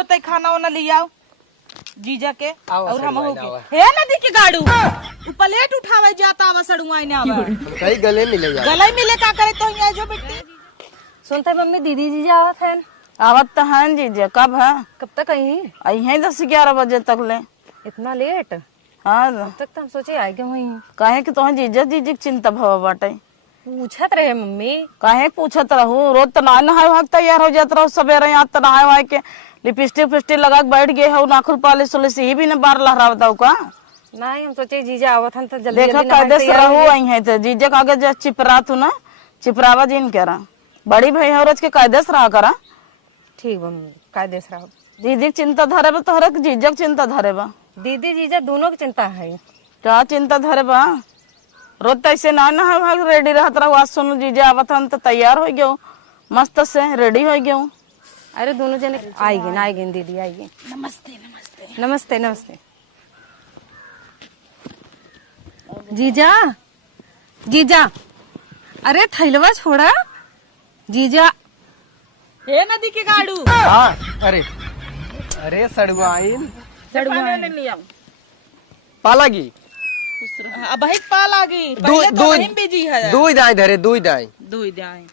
तो तय खाना वाना ले आओ जीजा के आओ, और हम हो आओ। के हे नदी के गाड़ू उ प्लेट उठावे जाता आवा सड़ुआई ने आवा कई गले मिले यार। गले मिले का करे तो यहाँ जो बेटी सुनते मम्मी दीदी जीजा आवत है। आवत तो है जीजा। कब है? कब तक आई? आई है 10-11 बजे तक ले। इतना लेट? हाँ अब तक तो हम सोचे आएगे वही। काहे कि तुम्हें जीजा जीजी की चिंता भवा बाटे। पूछत रहे मम्मी। काहे पूछत रहू? रोज तो नहाए वक्त तैयार हो जात रहो सवेरे यहाँ तो नहाए के लिपस्टिक फिस्टिक लगा के बैठ गए हो नाखुल पालिश उलिश ही भी न बार लहरावता का। नहीं हम सोचे जीजा आवत हन तो जल्दी देखा कायदे से रहू आई है तो जीजा का आगे जब चिपरा तू ना चिपरावा जिन करा बड़ी भाई औरत के कायदे से रहा करा। ठीक मम्मी कायदे से रहो। दीदी की चिंता धरे बा तोहरा के जीजा की चिंता धरे बा? दीदी जीजा दोनों की चिंता है। क्या चिंता धरे बा? रोज तो ऐसे ना भाग रेडी रहत रहो। आज सुनो जीजा आवत हन तो तैयार हो गयो मस्त से रेडी हो गयो। अरे दोनों जने आएगी दीदी आएगी। नमस्ते नमस्ते नमस्ते नमस्ते। जीजा जीजा अरे थैलवा छोड़ा जीजा। हे नदी के गाड़ू हाँ अरे अरे सड़ुआइन पालागी अब ही पाल आ गई दूध बिजी है दूध आए धरे दूध आए। दूध जाए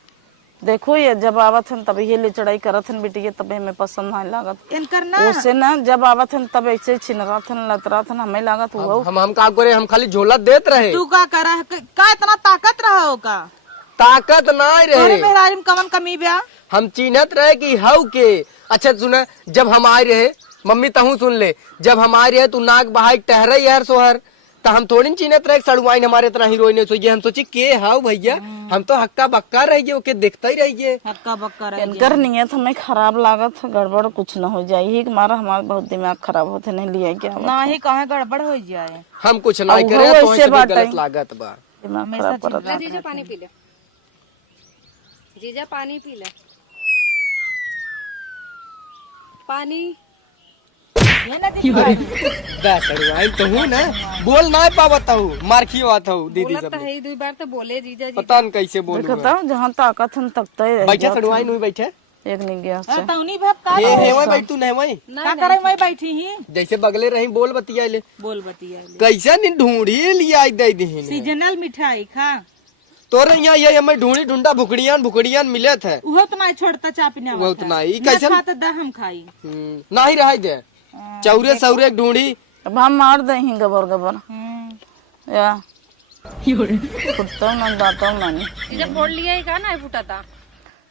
देखो ये जब आवत हन तब ये ले चढ़ाई करत हन बिटिया तब हमें पसंद नहीं लागत। इनकर ना उससे ना जब आवत हन तब ऐसे छिनरत हन लतरत हन हमें लागत हुआ। हम का करे हम खाली झोला देत रहे। तू का करा है का इतना ताकत रहा होगा ताकत ना तोरे रहे। मेहरारी में कवन कमी ब्या हम चिन्हत रहे कि हव के। अच्छा सुना जब हम आए रहे मम्मी तहू सुन ले जब हम आए रहे तू नाक बहाई टहरे यार सोहर तो हम थोड़ी चिन्हत रहे सड़ुआइन हमारे इतना हीरोइन सोइए। हम सोचे के हाउ भैया हम तो हक्का बक्का रहिए ओके देखते ही रहिए। हक्का बक्का रह इनकर नियत हमें खराब लागत गड़बड़ कुछ न हो जाये ही हमारा हमारा बहुत दिमाग खराब होते नहीं लिया क्या ना ही कहे गड़बड़ हो जाए। हम कुछ नहीं अब करे वो तो ऐसे ऐसे बात गलत है। लागत बा। दिमाग खराब करत है। जीजा पानी पी ले। जीजा पानी पी ले। पानी ये नदी के गाड़ू दा सड़ुआइन तो हूँ ना बोल ना पावत हूँ मारखियो आता हूँ दीदी बोलत सब तो है ही 2 बार तो बोले जीजा जी। पता न कैसे बोल देखता हूँ जहाँ ताकत हन तक तय बैठे सड़ुआइन हुई बैठे एक नहीं गया से। तौनी भब का हे वही बैठ तू नहीं वही का करे मैं बैठी ही जैसे बगले रही बोल बतिया ले बोल बतिया कैसे नहीं ढूंढी लिया दे दी सीजनल मिठाई खा तोरे यहाँ ये हमें ढूंढी ढूंढा भुकड़ियान मिले थे उहो तो नहीं छोड़ता चापने वो तो नहीं कैसे खाता दा हम खाई नहीं रह दे चौरे सौरे ढूंढी अब हम मार दे ही गबर गबर या फुटता ना दाता ना जीजा फोड़ लिया ही का ना फूटा था।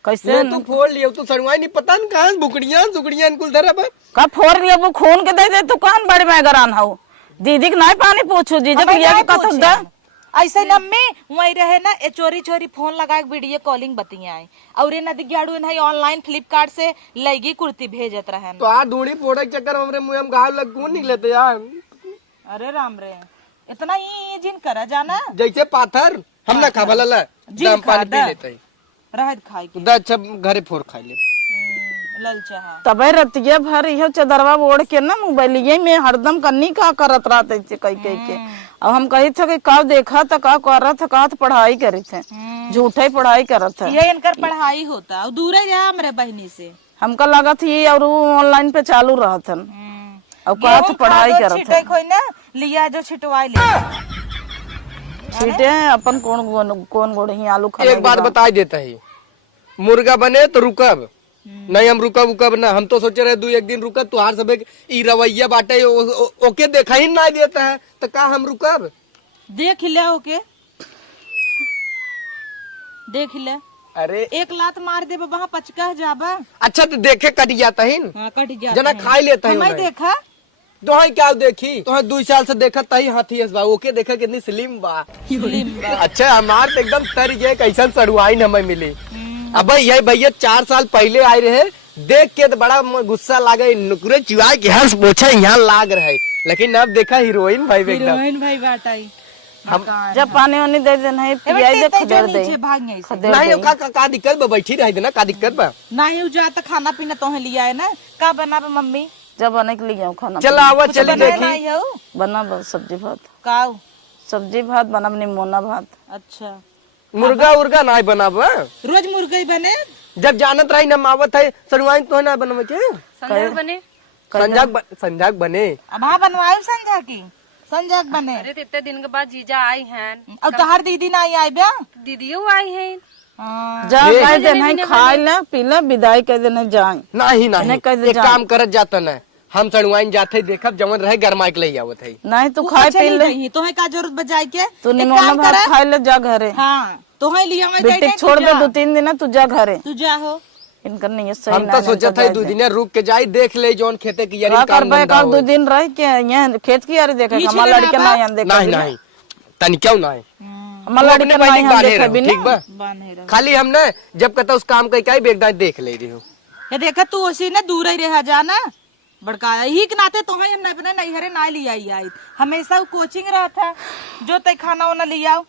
कैसे ये तू फोड़ लिया तू सड़ुआई नहीं पता न कहाँ भुकड़ियान सुकड़ियान कुल धरा बा का फोड़ लिया वो खून के दे तू कान बड़े मैं गरान हूँ दीदी के नहीं पानी पूछू जीजा भैया के कथक दे ऐसे नम्मे वही रहे ना ए चोरी चोरी फोन लगा के वीडियो कॉलिंग बतियाए और ये नदी गाड़ू नहीं ऑनलाइन फ्लिपकार्ट से लगी कुर्ती भेजत रहे तो आ ढूंढी फोड़े के चक्कर हमरे मुंह में घाव लग कौन निकले थे यार। अरे राम रे इतना ही जिन करा जाना जैसे पाथर हम ना खा भला जी दम खा पानी पी दा। लेते ही रहत खाई के दा अच्छा घरे फोड़ खा ले ललचा हाँ तबे रतिया भर इहो चदरवा ओढ़ के ना मोबाइलिये में हरदम कन्नी का करत रहते थे कई कई के। अब हम कही थे कि का देखा था का करत था का पढ़ाई करी थे झूठे पढ़ाई करत है। ये इनकर पढ़ाई होता और दूरे जा हमरे बहनी से हमका लगा थी और ऑनलाइन पे चालू रहा था और कहा था पढ़ाई करत छिटे कोई ना लिया जो छिटवाई ले छीटे अपन कौन गोड़ी आलू खा एक बात बता देता है मुर्गा बने तो रुकब नहीं हम रुकब उकब ना हम तो सोचे रहे 2-1 दिन रुकब तुहार सब ई रवैया बाटे ओके देखा ही ना देता है तो का हम रुकब देख ले ओके देख ले अरे एक लात मार दे वहाँ पचका जाबा अच्छा तो देखे कट जाता है हाँ कट जा जना खाई लेता है मैं देखा तो क्या देखी तो 2 साल से देखा तही हाथी बा ओके देखा कितनी स्लिम बा अच्छा हमार तो एकदम तर गए कैसा सड़ुआइन हमें मिली। अब ये भैया 4 साल पहले आए रहे देख के तो बड़ा गुस्सा लागे नुकरे चुआ के हंस पोछा यहाँ लाग रहे लेकिन अब देखा हीरोइन भाई एकदम हीरोइन भाई बाटाई जब पानी वानी दे दे नहीं पियाई दे खदेड़ दे भाग नहीं खदेड़ नहीं दे। का दिक्कत बा बैठी रह देना का दिक्कत बा नहीं उ जा तो खाना पीना तो लिया है ना का बना मम्मी जब बने के लिए खाना चल आवा चली देखी नहीं हो बना दो सब्जी भात काऊ सब्जी भात बना निमोना भात। अच्छा मुर्गा उर्गा नहीं बनाब रोज मुर्गा ही बने जब जानत रही न मावत है सरुआइन तो ना बनवे के संजग बने अब हाँ बनवायु संध्या की संजग बने। अरे तो इतने दिन के बाद जीजा आई हैं। अब तोहार दीदी ना आई ब्या दीदियों आई हैं। जा कह देना खाए ले पी ले विदाई कह देना जाए नहीं नहीं कह दे एक काम करत जाता न हम सड़ुआइन जाते देखब जवन रहे गरमा के ले आवत है। नहीं तू खाए पी ले तुम्हें का जरूरत बजाय के तू निमोना भात खाए ले जा घरे। हाँ तुम्हें लिया बेटी छोड़ दे 2-3 दिन तू जा घरे तू जा हो। इनकर नहीं सही हम तो सोचा था 2 दिन रुक के जाई देख ले जोन खेते की यारी कर काम बे धंधा 2 दिन रह के यहाँ खेत की यारी देखे हमारा लड़के ना यहाँ देखे नहीं नहीं तनी क्यों ना हमारा लड़के ना यहाँ देखे भी ठीक बा खाली हमने जब कहता उस काम का क्या बेगदा देख ले रही हूँ ये देखा तू उसी ने दूर ही रह जाना बड़का ही के नाते तो हम अपने नैहरे ना लिया आई हमेशा कोचिंग रहा था जो तय खाना वाना लिया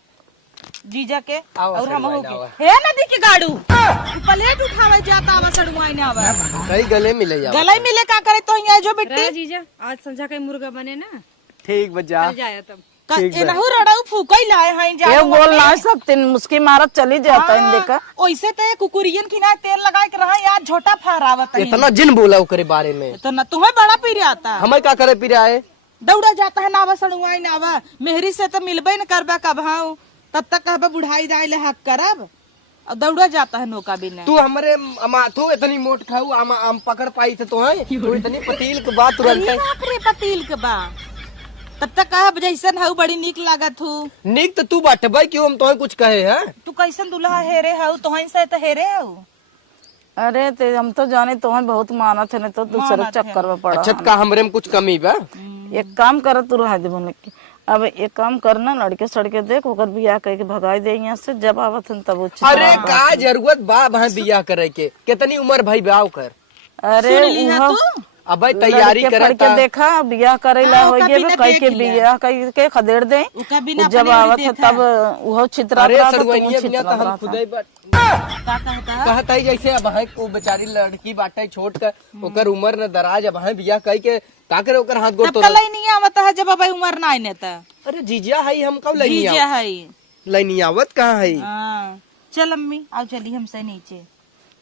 जीजा के और हम हो के हे नदी की गाड़ू प्लेट उठावे जाता आवा सड़ुआई ने आवा कई गले मिले जाओ गले मिले का करे तो यहाँ जो बिट्टी जीजा आज संध्या का मुर्गा बने ना ठीक बजा जाया तब एनहु रड़ाऊ फूकई लाए हैं जा ये बोल ना सकते मुस्की मारत चली जाता इन देखा ओइसे ते कुकुरियन की ना तेल लगा के रहा यार झोटा फहरावत है इतना जिन बोला करे बारे में तो ना तुम्हें बड़ा पीरे आता हमें क्या करे पी रहा है दौड़ा जाता है नावा सड़ुआई नावा मेहरी से तो मिलबे न करबा कब हाँ तब तक कहबा बुढ़ाई दाई ले हक करब और दौड़ा जाता है नौका बिना तू हमारे तू इतनी मोट खाऊ आम पकड़ पाई थे तो है तू इतनी पतील के बात तुरंत रे पतील के बा तब तक कहब जैसन हऊ बड़ी निक लागत हूँ निक तो तू बाटे भाई क्यों हम तो कुछ कहे हैं तू कैसन दुल्हा हेरे हऊ तोहन से तो हेरे हऊ अरे ते हम तो जाने तुम्हें बहुत मानत है नहीं तो दूसरे चक्कर में पड़ा अच्छा का हमरे में कुछ कमी बा एक काम कर तू रह दे बोले की अब एक काम करना लड़के सड़के देख ओकर बियाह करके भगाई दे यहाँ से जब आवत हन तब अरे का जरूरत बा भाई बियाह करे के कितनी उम्र भाई ब्याह कर अरे अब तैयारी करे के देखा बियाह करे ला हो गए कई के बियाह कई के खदेड़ दे जब आवत है तब वो छितरा हम खुदे कहता है जैसे अब है को बेचारी लड़की बाटे छोट कर ओकर उम्र न दराज अब है बियाह कई के का करे ओकर हाथ गोड़ तोड़ नहीं आवत है जब अब उम्र ना आने ता अरे जीजा है हम कब लई जीजा है लई आवत कहाँ है चल अम्मी आओ चली हमसे नीचे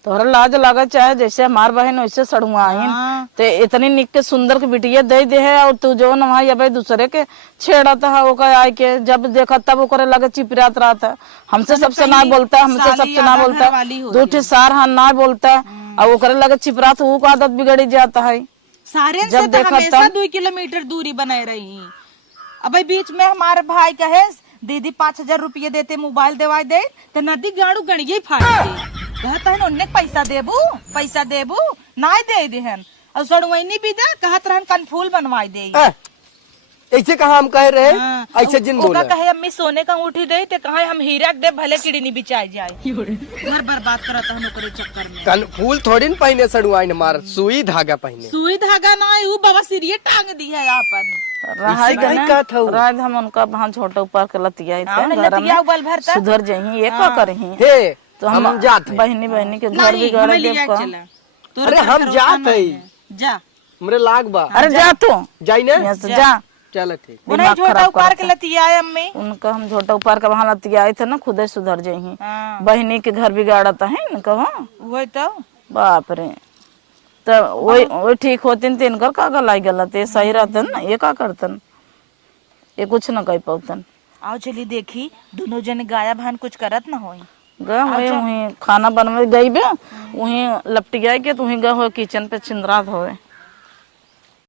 तोहरा लाज लगा चाहे जैसे हमार बहन वैसे सड़ुआइन तो इतनी निक के सुंदर के बिटिया दे दे है और तू जो न वहाँ भाई दूसरे के छेड़ा था ओकर आए के जब देखा तब ओकरे लगे चिपरात रहा था हमसे सबसे ना बोलता हमसे सबसे ना बोलता दूठे सार हाँ ना बोलता और ओकरे लगे चिपरात वो का आदत बिगड़ी जाता है सारे जब देखा हमेशा 2 किलोमीटर दूरी बनाए रही अब बीच में हमारे भाई कहे दीदी 5,000 रुपये देते मोबाइल देवाई दे तो नदी गाड़ू गणिये फाड़ दे कहता है उन्ने पैसा देबू ना दे देहन और सड़ुआइनी भी दे कहत रहन कनफूल बनवाई दे ऐसे कहा हम कह रहे ऐसे जिन बोला कहे अम्मी सोने का अंगूठी दे ते कहे हम हीरा दे भले कीड़ी नहीं बिचाई जाए घर बर्बाद करता है नौकरी चक्कर में कनफूल थोड़ी न पहने सड़ुआइन मार सुई धागा पहने सुई धागा ना वो बाबा सिरिये टांग दी है अपन राज हम उनका वहाँ छोटा ऊपर के लतिया सुधर जाही ये का करही तो हम जात बहनी के घर भी अरे हम जात है जा हमरे लाग बा अरे जा तू जाई ना जा चल ठीक उन्हें झोटा उपार के लतिया है अम्मी उनका हम झोटा उपार के वहाँ लतिया आए थे ना खुद ही सुधर जाही बहनी के घर बिगाड़ता है न कहो वही तो बाप रे तो वही ठीक होतीन तो इनकर का गलाई गलत ये सही रहतन ना ये का करतन ये कुछ न कह पातन आओ चली देखी दोनों जन गाया भान कुछ करत ना होई वही खाना बनवे गई बे वही लपटिया के तू गए हो किचन पे छिंदरात होए